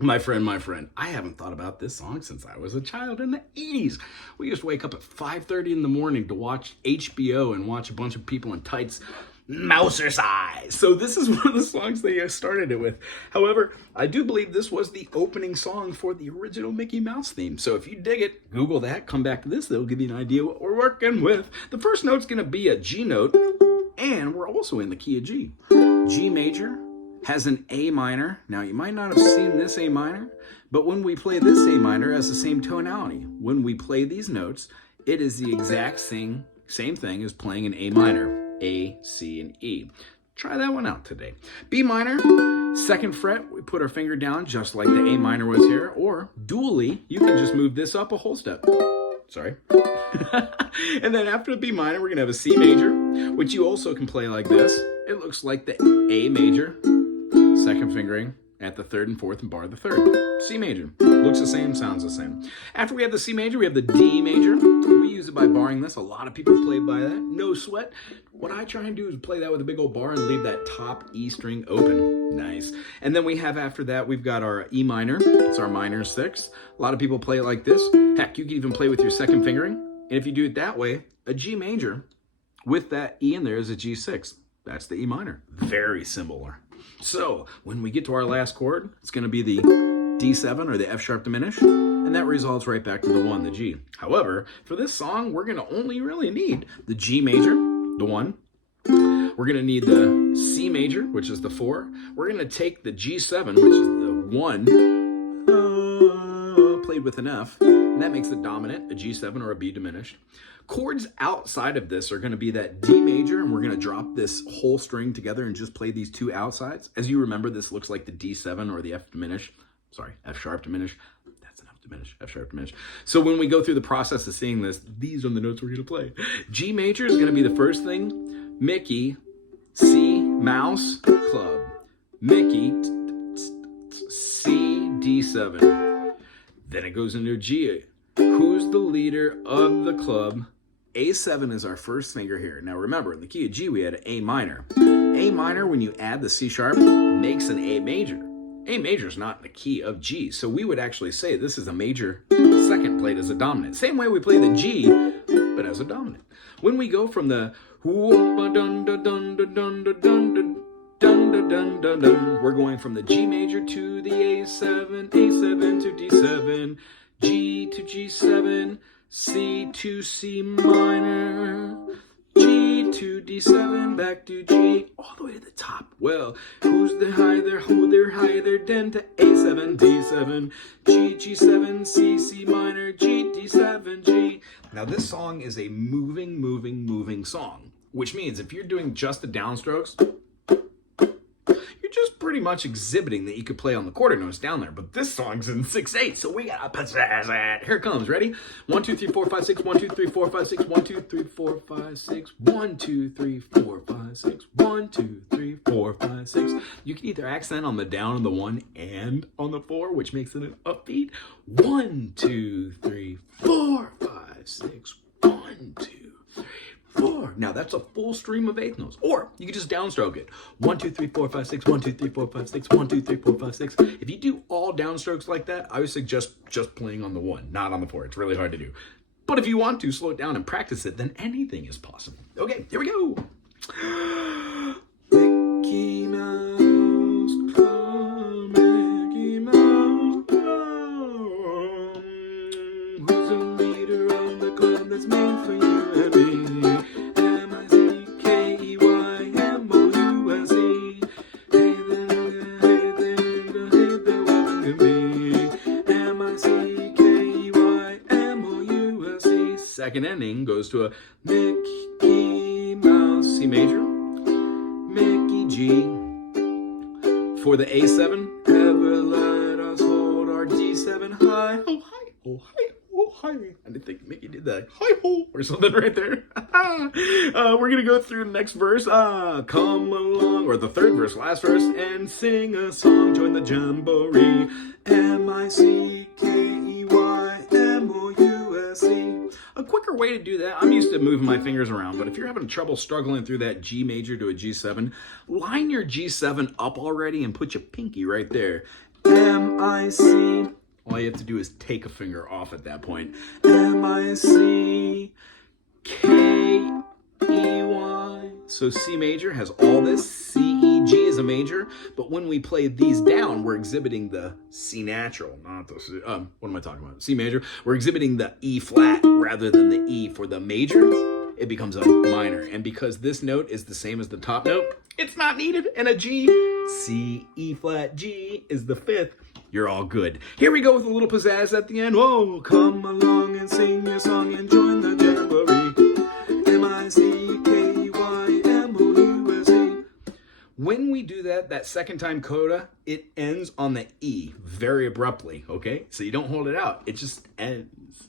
My friend, I haven't thought about this song since I was a child in the 80s. We used to wake up at 5:30 in the morning to watch HBO and watch a bunch of people in tights mouser-size. So this is one of the songs they started it with. However, I do believe this was the opening song for the original Mickey Mouse theme. So if you dig it, Google that, come back to this, that'll give you an idea what we're working with. The first note's gonna be a G note, and we're also in the key of G. G major has an A minor. Now, you might not have seen this A minor, but when we play this A minor, it has the same tonality. When we play these notes, it is the exact same thing as playing an A minor, A, C, and E. Try that one out today. B minor, second fret, we put our finger down just like the A minor was here, or dually, you can just move this up a whole step. Sorry. And then after the B minor, we're gonna have a C major, which you also can play like this. It looks like the A major, second fingering at the third and fourth and bar of the third. C major. Looks the same, sounds the same. After we have the C major, we have the D major. We use it by barring this. A lot of people play by that. No sweat. What I try and do is play that with a big old bar and leave that top E string open. Nice. And then we have after that, we've got our E minor. It's our minor 6. A lot of people play it like this. Heck, you can even play with your second fingering. And if you do it that way, a G major with that E in there is a G6. That's the E minor. Very similar. So when we get to our last chord, it's going to be the D7 or the F sharp diminished, and that resolves right back to the 1, the G. However, for this song, we're going to only really need the G major, the 1. We're going to need the C major, which is the 4. We're going to take the G7, which is the 1, played with an F, and that makes the dominant, a G7 or a B diminished. Chords outside of this are going to be that D major, and we're going to drop this whole string together and just play these two outsides. As you remember, this looks like the D7 or the F diminished. Sorry, F sharp diminished. That's an F diminished, F sharp diminished. So when we go through the process of seeing this, these are the notes we're going to play. G major is going to be the first thing. Mickey, C, mouse, club. Mickey, C, D7. Then it goes into G. Who's the leader of the club? A7 is our first finger here. Now remember, in the key of G, we had an A minor. A minor, when you add the C sharp, makes an A major. A major is not in the key of G, so we would actually say this is a major second played as a dominant. Same way we play the G, but as a dominant. When we go from the we're going from the G major to the A7, A7 to D7, G to G7, C to C minor, G to D7, back to G, all the way to the top. Well, who's the high there, who there, high there, then to A7, D7, G, G7, C, C minor, G, D7, G. Now this song is a moving song, which means if you're doing just the downstrokes, just pretty much exhibiting that you could play on the quarter notes down there, but this song's in 6/8, so we gotta pizzazz it. Here it comes. Ready? 1 2 3 4 5 6 1 2 3 4 5 6 1 2 3 4 5 6 1 2 3 4 5 6 1 2 3 4 5 6. You can either accent on the down on the 1 and on the 4, which makes it an upbeat. 1 2 3 4 5 6 1 2 3 4. Now that's a full stream of eighth notes. Or you can just downstroke it. 1 2 3 4 5 6 1 2 3 4 5 6 1 2 3 4 5 6. If you do all downstrokes like that, I would suggest just playing on the 1, not on the 4. It's really hard to do. But if you want to slow it down and practice it, then anything is possible. Okay, here we go. Mickey Mouse Club, Mickey Mouse Club. Who's the leader of the club that's made for you and me? Second ending goes to a Mickey Mouse C major, Mickey G. For the A7, ever let us hold our D7 high. Oh, hi, oh, hi, oh, hi. I didn't think Mickey did that. Hi, ho, or something right there. We're going to go through the next verse. Come along, or the third verse, last verse, and sing a song. Join the jamboree. M-I-C-K-E-Y-M-O-U-S-E. A quicker way to do that, I'm used to moving my fingers around, but if you're having trouble struggling through that G major to a G7, line your G7 up already and put your pinky right there. M-I-C. All you have to do is take a finger off at that point. M-I-C. K-E-Y. So C major has all this. C, E, G is a major. But when we play these down, we're exhibiting the C natural, not the C. What am I talking about? C major. We're exhibiting the E flat rather than the E for the major. It becomes a minor. And because this note is the same as the top note, it's not needed. And a G, C, E flat, G is the fifth. You're all good. Here we go with a little pizzazz at the end. Whoa, Come along and sing your song and join the jamboree. M-I-C-K-Y-M-O-U-S-E. when we do that second time coda, it ends on the E very abruptly, okay? So you don't hold it out. It just ends.